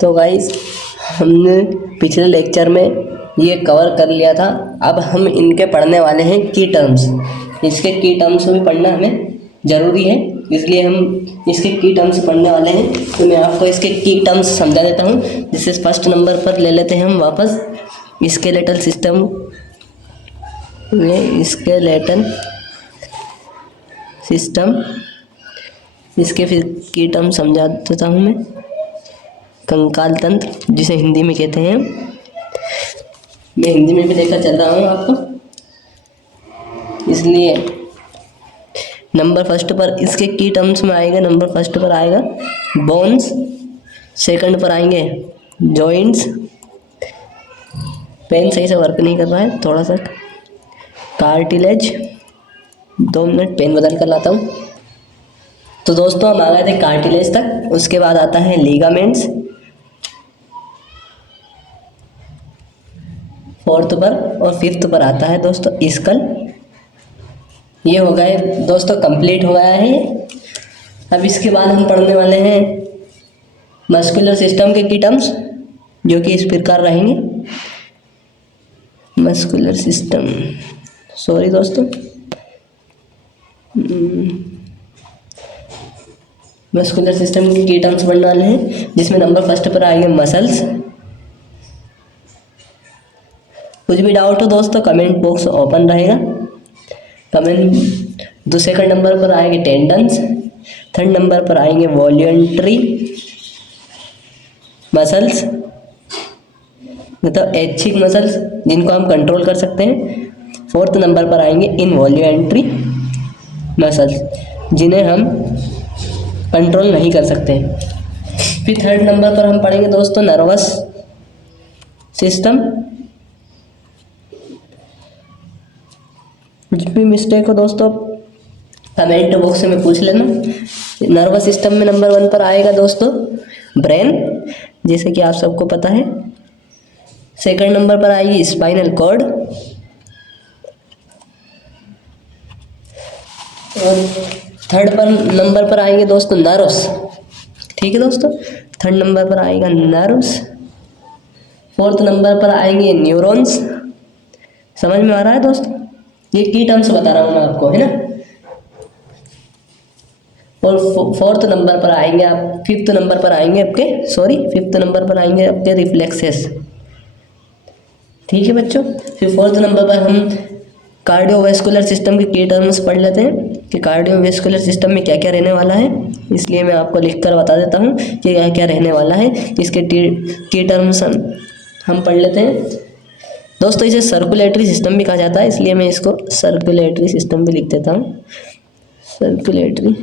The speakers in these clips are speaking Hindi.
तो गाइस हमने पिछले लेक्चर में ये कवर कर लिया था। अब हम इनके पढ़ने वाले हैं की टर्म्स। इसके की टर्म्स भी पढ़ना हमें ज़रूरी है, इसलिए हम इसके की टर्म्स पढ़ने वाले हैं। तो मैं आपको इसके की टर्म्स समझा देता हूँ। जिससे फर्स्ट नंबर पर ले लेते हैं हम वापस स्केलेटल सिस्टम में स्केलेटल सिस्टम। इसके फिर की टर्म समझा देता हूँ मैं। कंकाल तंत्र, जिसे हिंदी में कहते हैं, मैं हिंदी में भी लेकर चल रहा हूँ आपको, इसलिए नंबर फर्स्ट पर इसके की टर्म्स में आएगा। नंबर फर्स्ट पर आएगा बोन्स, सेकंड पर आएंगे जॉइंट्स। पेन सही से वर्क नहीं कर रहा है थोड़ा सा। कार्टिलेज, 2 मिनट पेन बदल कर लाता हूँ। तो दोस्तों हम आ गए थे कार्टिलेज तक। उसके बाद आता है लीगामेंट्स, फोर्थ पर, और फिफ्थ पर आता है दोस्तों स्कल। ये हो गए दोस्तों, कंप्लीट हो गया है ये। अब इसके बाद हम पढ़ने वाले हैं मस्कुलर सिस्टम के की टर्म्स, जो कि इस प्रकार रहेंगे। मस्कुलर सिस्टम, सॉरी दोस्तों, मस्कुलर सिस्टम के की टर्म्स पढ़ने वाले हैं, जिसमें नंबर फर्स्ट पर आएंगे मसल्स। कुछ भी डाउट हो दोस्तों कमेंट बॉक्स ओपन रहेगा। सेकंड नंबर पर आएंगे टेंडन्स। थर्ड नंबर पर आएंगे वॉल्यूंटरी मसल्स, मतलब ऐच्छिक मसल्स जिनको हम कंट्रोल कर सकते हैं। फोर्थ नंबर पर आएंगे इनवॉल्यूंटरी मसल्स, जिन्हें हम कंट्रोल नहीं कर सकते। फिर थर्ड नंबर पर हम पढ़ेंगे दोस्तों नर्वस सिस्टम। कुछ भी मिस्टेक हो दोस्तों कमेंट बॉक्स में पूछ लेना। नर्वस सिस्टम में नंबर 1 पर आएगा दोस्तों ब्रेन, जैसे कि आप सबको पता है। सेकंड नंबर पर आएगी स्पाइनल कॉर्ड, और थर्ड पर नंबर पर आएंगे दोस्तों नर्व्स। ठीक है दोस्तों, थर्ड नंबर पर आएगा नर्व्स। फोर्थ नंबर पर आएंगे न्यूरॉन्स। समझ में आ रहा है दोस्तों? ये की टर्म्स बता रहा हूँ मैं आपको, है ना। और फिफ्थ नंबर पर आएंगे आपके रिफ्लेक्सेस। ठीक है बच्चों। फिर फोर्थ नंबर पर हम कार्डियोवैस्कुलर सिस्टम के की टर्म्स पढ़ लेते हैं कि कार्डियोवैस्कुलर सिस्टम में क्या क्या रहने वाला है। इसलिए मैं आपको लिख कर बता देता हूँ कि क्या क्या रहने वाला है। इसके की टर्म्स हम पढ़ लेते हैं दोस्तों। इसे सर्कुलेटरी सिस्टम भी कहा जाता है, इसलिए मैं इसको सर्कुलेटरी सिस्टम भी लिख देता हूँ। Circulatory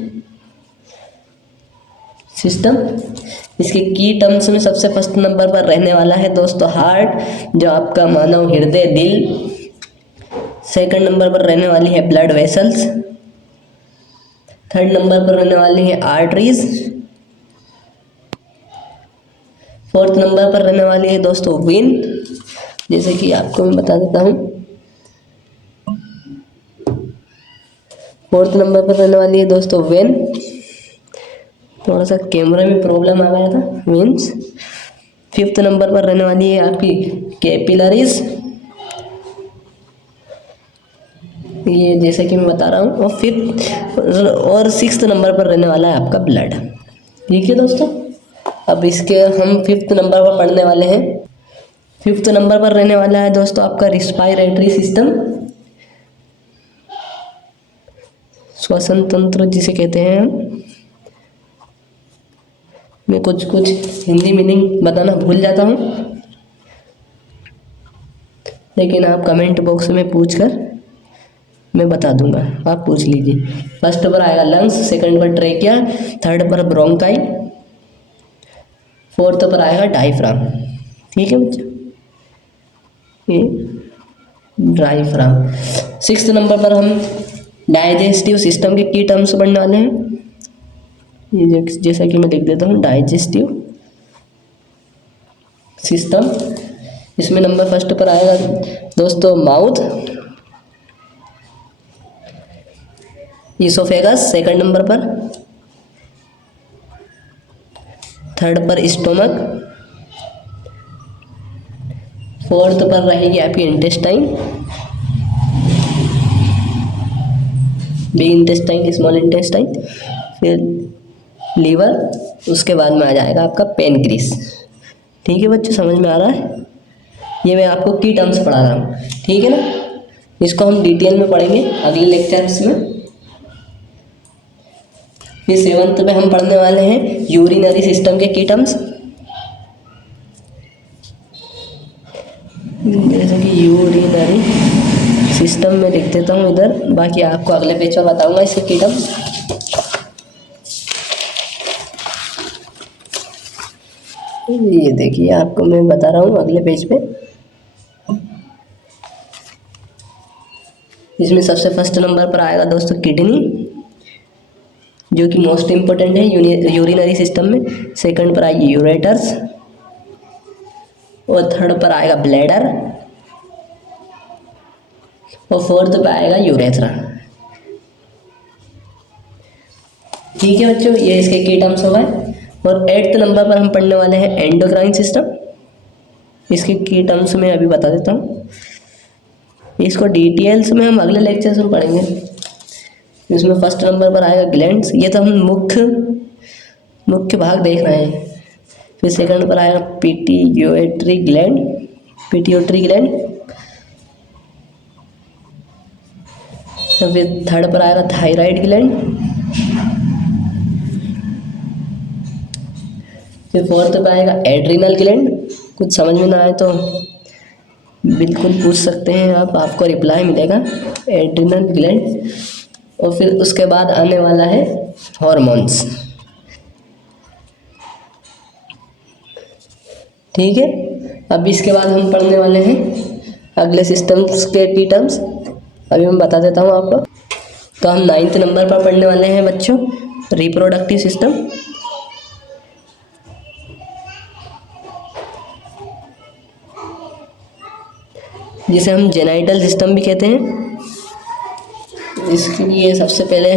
system. इसके की टर्म्स में सबसे फर्स्ट नंबर पर रहने वाला है दोस्तों हार्ट, जो आपका मानव हृदय, दिल। सेकंड नंबर पर रहने वाली है ब्लड वेसल्स। थर्ड नंबर पर रहने वाली है आर्टरीज। फोर्थ नंबर पर रहने वाली है दोस्तों वेन, जैसे कि आपको मैं बता देता हूँ। फोर्थ नंबर पर रहने वाली है दोस्तों वेन। थोड़ा सा कैमरा में प्रॉब्लम आ गया था, वेन्स। फिफ्थ नंबर पर रहने वाली है आपकी कैपिलरीज, ये जैसे कि मैं बता रहा हूँ। और सिक्स्थ नंबर पर रहने वाला है आपका ब्लड। ठीक है दोस्तों। अब इसके हम फिफ्थ नंबर पर पढ़ने वाले हैं। फिफ्थ नंबर पर रहने वाला है दोस्तों आपका रिस्पायरेटरी सिस्टम, श्वसन तंत्र जिसे कहते हैं हम। मैं कुछ हिंदी मीनिंग बताना भूल जाता हूँ, लेकिन आप कमेंट बॉक्स में पूछकर मैं बता दूंगा, आप पूछ लीजिए। फर्स्ट पर आएगा लंग्स, सेकंड पर ट्रेकिया, थर्ड पर ब्रोंकाई, फोर्थ पर आएगा डायफ्राम। ठीक है बच्चों, ये डायफ्राम। सिक्स्थ नंबर पर हम डाइजेस्टिव सिस्टम के की टर्म्स पढ़ने वाले हैं। ये जैसा कि मैं लिख देता हूँ डाइजेस्टिव सिस्टम। इसमें नंबर फर्स्ट पर आएगा दोस्तों माउथ, इसोफेगस सेकंड नंबर पर, थर्ड पर स्टोमक, फोर्थ पर रहेगी आपकी intestine, big intestine, small intestine, फिर लीवर, उसके बाद में आ जाएगा आपका पेनक्रीस। ठीक है बच्चों, समझ में आ रहा है? ये मैं आपको की टर्म्स पढ़ा रहा हूँ, ठीक है ना। इसको हम डिटेल में पढ़ेंगे अगले लेक्चर्स में। फिर 7th में हम पढ़ने वाले हैं यूरिनरी सिस्टम के की टर्म्स, जैसे कि यूरिनरी सिस्टम में लिख देता हूँ इधर, बाकी आपको अगले पेज पर बताऊंगा इसके की टर्म्स। ये देखिए आपको मैं बता रहा हूँ अगले पेज पे। इसमें सबसे फर्स्ट नंबर पर आएगा दोस्तों किडनी, जो कि मोस्ट इम्पोर्टेंट है यूरिनरी सिस्टम में। सेकंड पर आएगी यूरेटर्स, और थर्ड पर आएगा ब्लैडर, और फोर्थ पर आएगा यूरेथ्रा। ठीक है बच्चों, ये इसके की टर्म्स हो गए। और 8th नंबर पर हम पढ़ने वाले हैं एंडोक्राइन सिस्टम। इसके की टर्म्स में अभी बता देता हूँ, इसको डिटेल्स में हम अगले लेक्चर्स में पढ़ेंगे। इसमें फर्स्ट नंबर पर आएगा ग्लैंड्स, ये तो हम मुख्य भाग देख रहे हैं। फिर सेकंड पर आएगा पिट्यूटरी ग्लैंड, तो फिर थर्ड पर आएगा थायराइड ग्लैंड, फिर फोर्थ पर आएगा एड्रिनल ग्लैंड। कुछ समझ में ना आए तो बिल्कुल पूछ सकते हैं आप, आपको रिप्लाई मिलेगा, एड्रिनल ग्लैंड। और फिर उसके बाद आने वाला है हॉर्मोन्स। ठीक है, अब इसके बाद हम पढ़ने वाले हैं अगले सिस्टम्स के की टर्म्स, अभी मैं बता देता हूँ आपको। तो हम 9th नंबर पर पढ़ने वाले हैं बच्चों रिप्रोडक्टिव सिस्टम, जिसे हम जेनाइटल सिस्टम भी कहते हैं। इसके लिए सबसे पहले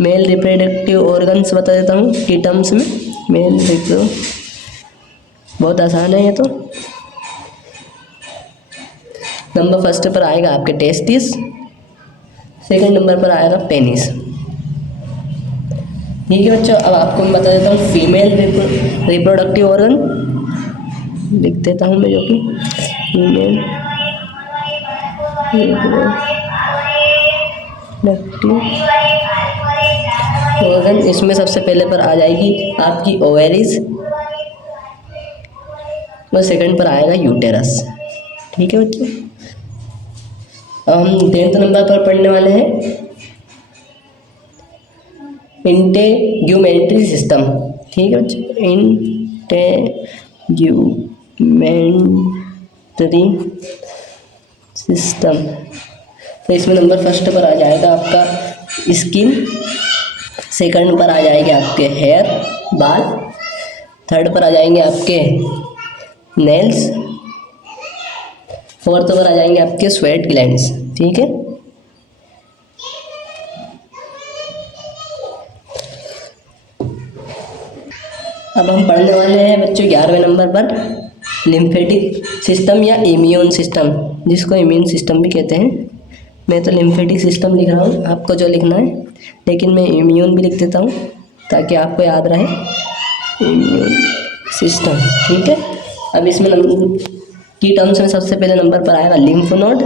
मेल रिप्रोडक्टिव ऑर्गन्स बता देता हूँ की टर्म्स में। मेल रिप्रो, बहुत आसान है ये तो। नंबर फर्स्ट पर आएगा आपके टेस्टिस, सेकंड नंबर पर आएगा पेनिस। ठीक है बच्चों, अब आपको मैं बता देता हूँ फीमेल रिप्रोडक्टिव ऑर्गन, लिख देता हूँ मैं, जो कि फीमेल ऑर्गन। इसमें सबसे पहले पर आ जाएगी आपकी ओवेरीज, और सेकंड पर आएगा यूटेरस। ठीक है बच्चों, अब हम 10th नंबर पर पढ़ने वाले हैं इंटेग्यूमेंट्री सिस्टम। ठीक है बच्चों, इंटेग्यूमेंट्री सिस्टम। तो इसमें नंबर फर्स्ट पर आ जाएगा आपका स्किन, सेकंड पर आ जाएंगे आपके हेयर, बाल, थर्ड पर आ जाएंगे आपके नेल्स, फोर्थ पर आ जाएंगे आपके स्वेट ग्लैंड्स। ठीक है, अब हम पढ़ने वाले हैं बच्चों 11वें नंबर पर लिम्फेटिक सिस्टम या इम्यून सिस्टम, जिसको इम्यून सिस्टम भी कहते हैं। मैं तो लिम्फेटिक सिस्टम लिख रहा हूँ, आपको जो लिखना है, लेकिन मैं इम्यून भी लिख देता हूँ ताकि आपको याद रहे, इम्यून सिस्टम। ठीक है, अब इसमें की टर्म्स में सबसे पहले नंबर पर आएगा लिम्फ नोड,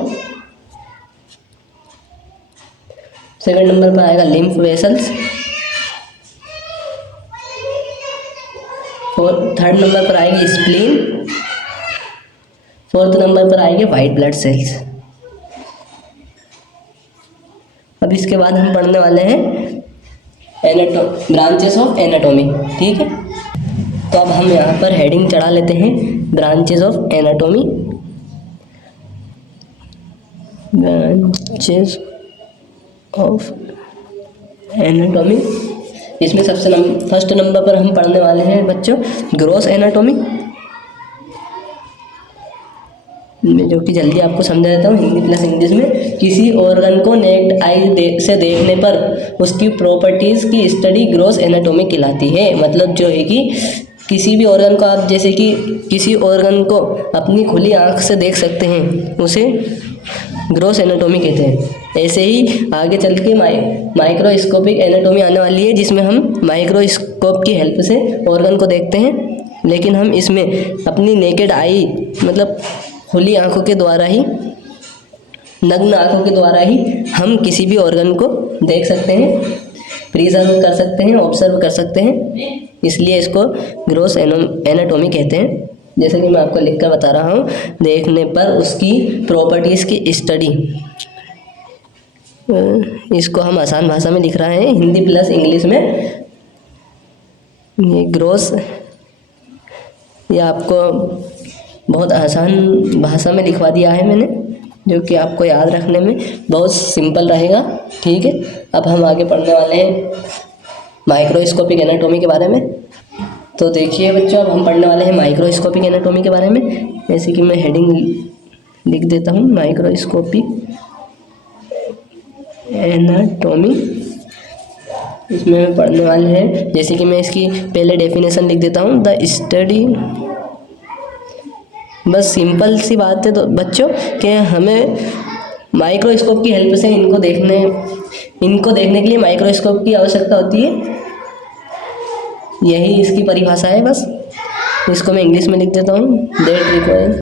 सेकंड नंबर पर आएगा लिम्फ वेसल्स, थर्ड नंबर पर आएगी स्प्लीन, फोर्थ नंबर पर आएंगे वाइट ब्लड सेल्स। अब इसके बाद हम पढ़ने वाले हैं ब्रांचेस ऑफ एनाटॉमी। ठीक है, तो अब हम यहाँ पर हेडिंग चढ़ा लेते हैं branches of anatomy. Branches of anatomy, इसमें सबसे फर्स्ट नंबर पर हम पढ़ने वाले हैं बच्चों ग्रॉस एनाटॉमी, जो कि जल्दी आपको समझा देता हूँ हिंदी प्लस इंग्लिश में। किसी ऑर्गन को नेक्ड आई से देखने पर उसकी प्रॉपर्टीज़ की स्टडी ग्रॉस एनाटॉमी कहलाती है। मतलब जो है कि किसी भी ऑर्गन को आप जैसे कि किसी ऑर्गन को अपनी खुली आंख से देख सकते हैं, उसे ग्रॉस एनाटॉमी कहते हैं। ऐसे ही आगे चल के माइक्रोस्कोपिक एनाटॉमी आने वाली है, जिसमें हम माइक्रोस्कोप की हेल्प से ऑर्गन को देखते हैं, लेकिन हम इसमें अपनी नेकेड आई मतलब खुली आंखों के द्वारा ही, नग्न आंखों के द्वारा ही हम किसी भी ऑर्गन को देख सकते हैं, प्रिजर्व कर सकते हैं, ऑब्जर्व कर सकते हैं, इसलिए इसको ग्रॉस एनाटॉमी कहते हैं। जैसे कि मैं आपको लिखकर बता रहा हूँ, देखने पर उसकी प्रॉपर्टीज़ की स्टडी, इसको हम आसान भाषा में लिख रहे हैं, हिंदी प्लस इंग्लिश में। ये ग्रॉस, ये आपको बहुत आसान भाषा में लिखवा दिया है मैंने, जो कि आपको याद रखने में बहुत सिंपल रहेगा। ठीक है, अब हम आगे पढ़ने वाले हैं माइक्रोस्कोपिक एनाटॉमी के बारे में। तो देखिए बच्चों, अब हम पढ़ने वाले हैं माइक्रोस्कोपिक एनाटॉमी के बारे में। जैसे कि मैं हेडिंग लिख देता हूँ, माइक्रोस्कोपिक एनाटॉमी। इसमें मैं पढ़ने वाले हैं, जैसे कि मैं इसकी पहले डेफिनेशन लिख देता हूँ, द स्टडी, बस सिंपल सी बात है तो बच्चों कि हमें माइक्रोस्कोप की हेल्प से इनको देखने के लिए माइक्रोस्कोप की आवश्यकता होती है, यही इसकी परिभाषा है। बस इसको मैं इंग्लिश में लिख देता हूँ, दैट रिक्वायर,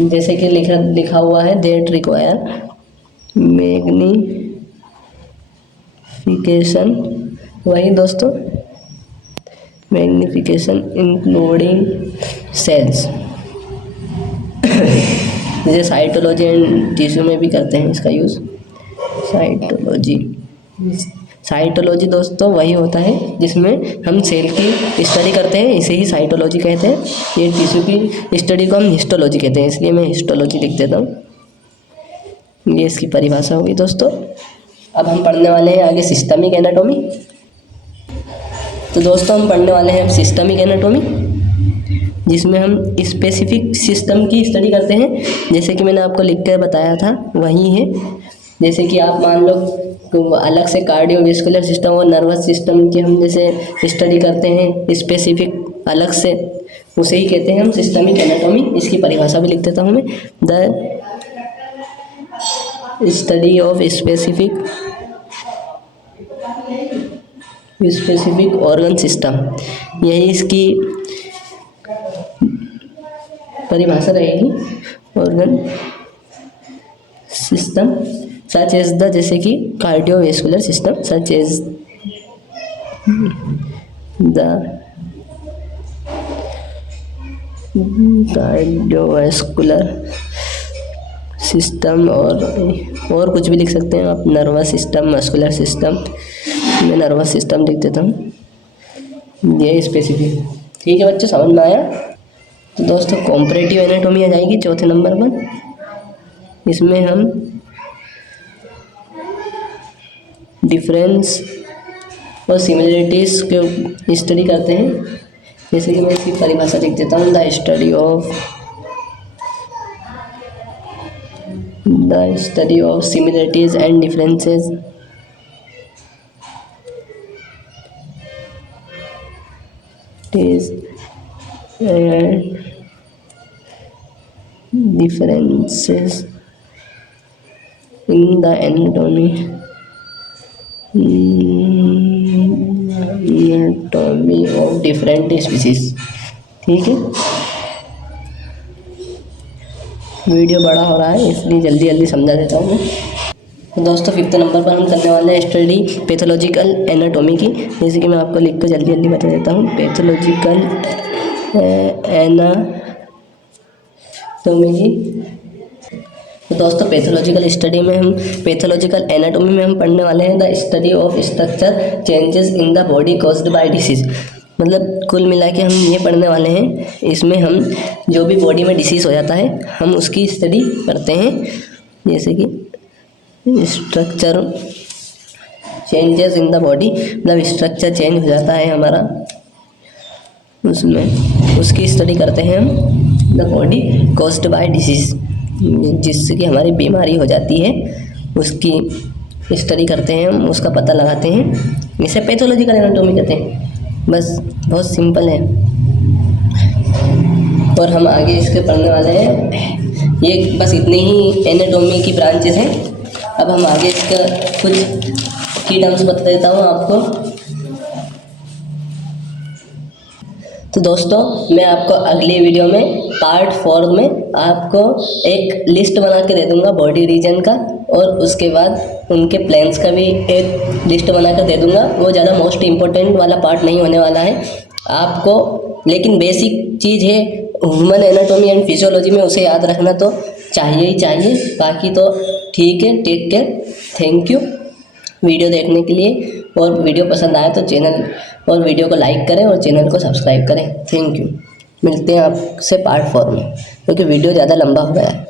जैसे कि लिखा हुआ है, दैट रिक्वायर मैग्निफिकेशन, वही दोस्तों, मैग्निफिकेशन इंक्लूडिंग सेल्स, जैसे साइटोलॉजी एंड टिश्यू में भी करते हैं इसका यूज़। साइटोलॉजी दोस्तों वही होता है जिसमें हम सेल की स्टडी करते हैं, इसे ही साइटोलॉजी कहते हैं। ये टिश्यू की स्टडी को हम हिस्टोलॉजी कहते हैं, इसलिए मैं हिस्टोलॉजी लिख देता हूँ। ये इसकी परिभाषा होगी दोस्तों। अब हम पढ़ने वाले हैं आगे सिस्टमिक एनाटॉमी। तो दोस्तों हम पढ़ने वाले हैं सिस्टमिक एनाटॉमी, जिसमें हम स्पेसिफिक सिस्टम की स्टडी करते हैं, जैसे कि मैंने आपको लिख कर बताया था वही है। जैसे कि आप मान लो तो अलग से कार्डियोवैस्कुलर सिस्टम और नर्वस सिस्टम की हम जैसे स्टडी करते हैं स्पेसिफिक अलग से, उसे ही कहते हैं हम सिस्टमिक एनाटॉमी। इसकी परिभाषा भी लिख देता हूँ मैं, the study of specific organ system, यही इसकी परिभाषा रहेगी। Organ system such as the, जैसे कि cardiovascular system, such as the cardiovascular system, और कुछ भी लिख सकते हैं आप, नर्वस सिस्टम, मस्कुलर सिस्टम, मैं नर्वस सिस्टम लिख देता हूँ, ये स्पेसिफिक। ठीक है बच्चों, समझ में आया? तो दोस्तों कॉम्परेटिव एनाटॉमी आ जाएगी चौथे नंबर पर। इसमें हम डिफरेंस और सिमिलरिटीज़ के स्टडी करते हैं। जैसे कि मैं इसकी परिभाषा लिख देता हूँ, the study of similarities and differences in the anatomy of different species। ठीक है, वीडियो बड़ा हो रहा है इसलिए जल्दी जल्दी समझा देता हूँ मैं। तो दोस्तों फिफ्थ नंबर पर हम करने वाले हैं स्टडी पैथोलॉजिकल एनाटॉमी की। जैसे कि मैं आपको लिख कर जल्दी जल्दी बता देता हूँ, पैथोलॉजिकल एनाटॉमी की। तो दोस्तों पैथोलॉजिकल स्टडी में हम पैथोलॉजिकल एनाटॉमी में हम पढ़ने वाले हैं the study of structure changes in the body caused by disease. मतलब कुल मिला के हम ये पढ़ने वाले हैं, इसमें हम जो भी बॉडी में डिसीज़ हो जाता है हम उसकी स्टडी करते हैं। जैसे कि structure changes in the body, मतलब स्ट्रक्चर चेंज हो जाता है हमारा, उसमें उसकी स्टडी करते हैं हम। The body caused by disease, जिससे कि हमारी बीमारी हो जाती है उसकी स्टडी करते हैं हम, उसका पता लगाते हैं, इसे पैथोलॉजिकल एनाटॉमी कहते हैं। बस बहुत सिंपल है। और हम आगे इसके पढ़ने वाले हैं। ये बस इतनी ही एनाटॉमी की ब्रांचेस हैं। अब हम आगे इसका कुछ की टर्म्स बता देता हूँ आपको। तो दोस्तों मैं आपको अगली वीडियो में पार्ट 4 में आपको एक लिस्ट बना के दे दूँगा बॉडी रीजन का, और उसके बाद उनके प्लान्स का भी एक लिस्ट बना कर दे दूँगा। वो ज़्यादा मोस्ट इम्पोर्टेंट वाला पार्ट नहीं होने वाला है आपको, लेकिन बेसिक चीज़ है ह्यूमन एनाटॉमी एंड फिजियोलॉजी में, उसे याद रखना तो चाहिए ही चाहिए। बाकी तो ठीक है, take care, thank you video देखने के लिए। और वीडियो पसंद आए तो चैनल और वीडियो को लाइक करें और चैनल को सब्सक्राइब करें। Thank you. मिलते हैं आपसे पार्ट 4 में, क्योंकि वीडियो ज़्यादा लंबा हो गया है।